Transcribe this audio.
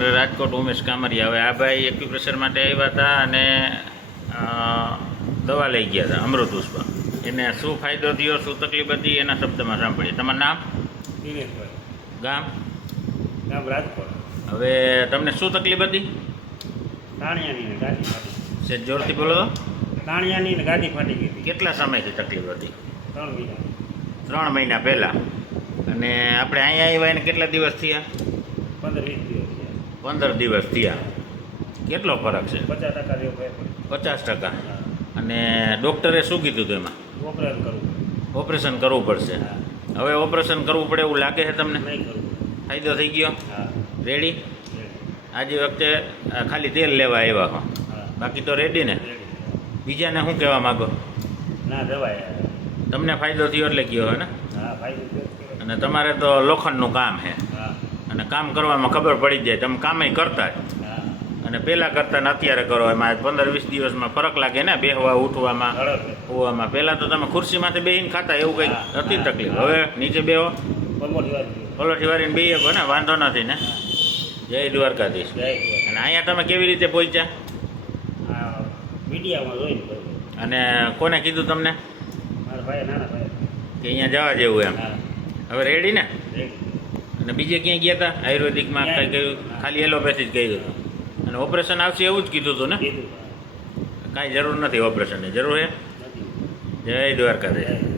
રાજકોટ ઉમેશ કામરિયા. હવે આ ભાઈ એક્યુપ્રેશર માટે આવ્યા હતા અને દવા લઈ ગયા હતા અમૃત પુષ્પ. એને શું ફાયદો થયો, શું તકલીફ હતી, એના શબ્દમાં સાંભળીએ. તમારું નામ? દિનેશભાઈ. ગામ? ગામ રાજકોટ. હવે તમને શું તકલીફ હતી? તાણિયાની ને ગાદી ફાટી. સેજ જોરથી બોલો તો. તાણિયાની ને ગાદી ફાટી ગઈ હતી. કેટલા સમયથી તકલીફ હતી? 3 મહિના. 3 મહિના પહેલાં. અને આપણે અહીંયા આવ્યા એને કેટલા દિવસ થયા? 15-20 દિવસ થયા. 15 દિવસ થયા. કેટલો ફરક છે? 50% જેવો ફેર પડ્યો. 50%. અને ડૉક્ટરે શું કીધું હતું એમાં? ઓપરેશન કરવું. ઓપરેશન કરવું પડશે. હવે ઓપરેશન કરવું પડે એવું લાગે છે તમને? નહીં કરવું. ફાયદો થઈ ગયો? હા. રેડી? આજે વખતે ખાલી તેલ લેવા આવ્યા હો, હા. બાકી તો રેડી ને? રેડી. બીજાને શું કહેવા માગો? ના જવાય. તમને ફાયદો થયો એટલે ગયો હે ને? હા ફાયદો થયો. અને તમારે તો લોખંડનું કામ છે હા. અને કામ કરવામાં ખબર પડી જાય. તમે કામે કરતા જ હા. અને પહેલાં કરતાં ને અત્યારે કરો એમાં 15-20 દિવસમાં ફરક લાગે ને? બેહવા ઉઠવામાં, બરાબર. હોવામાં. પહેલાં તો તમે ખુરશીમાંથી બેહીને ખાતા, એવું કંઈક હા. હતી હા. તકલીફ. હા. હવે નીચે બેહો, પલમોટી વાળી. પલોઠી વાળીને બેહી શકો ને, વાંધો નથી ને? જય દ્વારકાધીશ. જય દ્વારકા. અને અહીંયા તમે કેવી રીતે પહોંચ્યા? આ મીડિયામાં જોઈને કર્યું. અને કોને કીધું તમને મારા ભાઈ નાના ભાઈ. કે અહીંયા જવા જેવું એમ? હા. હવે રેડી ને? રેડી. અને બીજે ક્યાંય ગયા હતા આયુર્વેદિકમાં? કંઈ કહ્યું? ખાલી એલોપેથી જ કહ્યું હતું. અને ઓપરેશન આવશે એવું જ કીધું હતું ને? કીધું. કાંઈ જરૂર નથી ઓપરેશનની. જરૂર છે? નથી. જય દ્વારકાધીશ. જય.